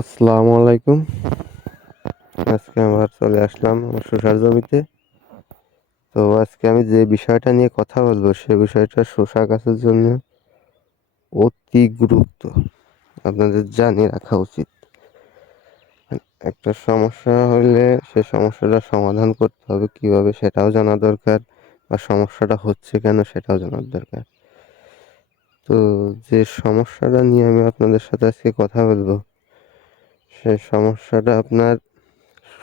আসসালামু আলাইকুম। আজকে আবার চলে আসলাম আমার শসার জমিতে। তো আজকে আমি যে বিষয়টা নিয়ে কথা বলবো সে বিষয়টা শসা গাছের জন্য অতি গুরুত্ব, আপনাদের জানিয়ে রাখা উচিত। একটা সমস্যা হলে সে সমস্যাটা সমাধান করতে হবে কিভাবে সেটাও জানা দরকার, বা সমস্যাটা হচ্ছে কেন সেটাও জানার দরকার। তো যে সমস্যাটা নিয়ে আমি আপনাদের সাথে আজকে কথা বলবো সে সমস্যাটা আপনার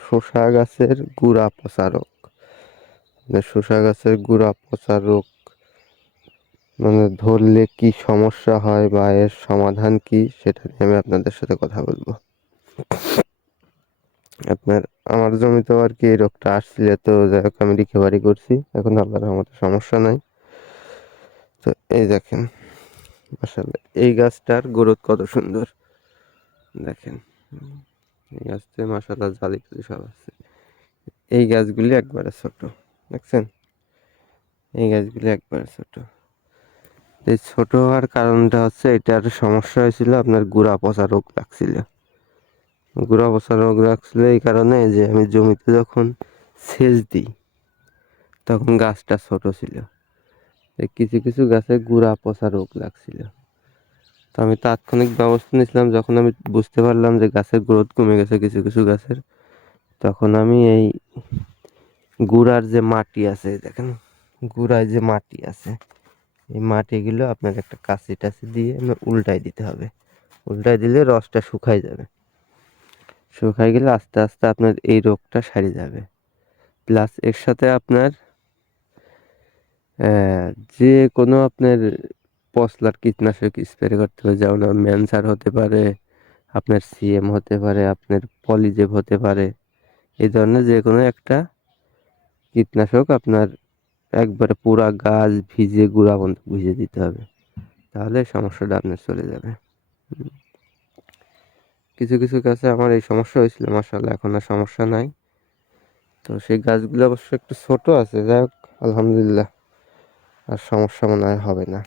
শসা গাছের গুড়া পচা রোগ। শসা গাছের গুড়া পচা রোগ মানে ধরলে কি সমস্যা হয় বা এর সমাধান কি সেটা নিয়ে আমি আপনাদের সাথে কথা বলবো। আপনার আমার জমিতেও আর কি এই রোগটা আসছিল, তো যাই হোক আমি রিকভারি করছি, এখন আল্লাহর রহমতে সমস্যা নাই। তো এই দেখেন, আসলে এই গাছটার গ্রোথ কত সুন্দর দেখেন। এই গাছটা মাশাআল্লাহ জালি টালি সব আছে। এই গাছগুলি একবারে ছোট, দেখছেন? এই গাছগুলি একবারে ছোট। এই ছোট হওয়ার কারণটা হচ্ছে এটার সমস্যা হয়েছিল, আপনার গুড়া পচা রোগ লাগছিল। গুড়া পচা রোগ লাগছিল এই কারণে যে আমি জমিতে যখন সেচ দিই তখন গাছটা ছোট ছিল। কিছু কিছু গাছে গুড়া পচা রোগ লাগছিল। তো আমি তাৎক্ষণিক ব্যবস্থা নিয়েছিলাম যখন আমি বুঝতে পারলাম যে গাছের গ্রোথ কমে গেছে কিছু কিছু গাছের। তখন আমি এই গুড়ার যে মাটি আছে, দেখেন গুড়ায় যে মাটি আছে, এই মাটিগুলো আপনার একটা কাঁচি টাচি দিয়ে উল্টাই দিতে হবে। উল্টাই দিলে রসটা শুকাই যাবে। শুকাই গেলে আস্তে আস্তে আপনার এই রোগটা সারে যাবে। প্লাস এর সাথে আপনার যে কোনো আপনার পচলার কীটনাশক স্প্রে করতে হবে, যেমন ম্যানসার হতে পারে, আপনার সিএম হতে পারে, আপনার পলিজেব হতে পারে। এই ধরনের যে কোনো একটা কীটনাশক আপনার একবারে পুরা গাছ ভিজিয়ে গুঁড়া পর্যন্ত ভিজিয়ে দিতে হবে, তাহলে সমস্যাটা আপনার চলে যাবে। কিছু কিছু গাছে আমার এই সমস্যা হয়েছিল, মাশাআল্লাহ এখন আর সমস্যা নাই। তো সেই গাছগুলো অবশ্য একটু ছোট আছে, যাই হোক আলহামদুলিল্লাহ আর সমস্যা মনে হয় হবে না।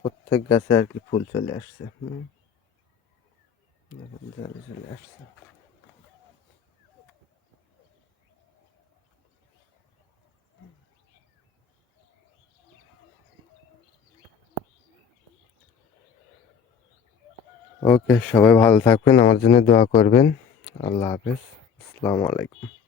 প্রত্যেক গাছে আর কি ফুল চলে আসছে, জালি চলে আসছে। ওকে, সবাই ভালো থাকবেন, আমার জন্য দোয়া করবেন। আল্লাহ হাফেজ, আসসালামু আলাইকুম।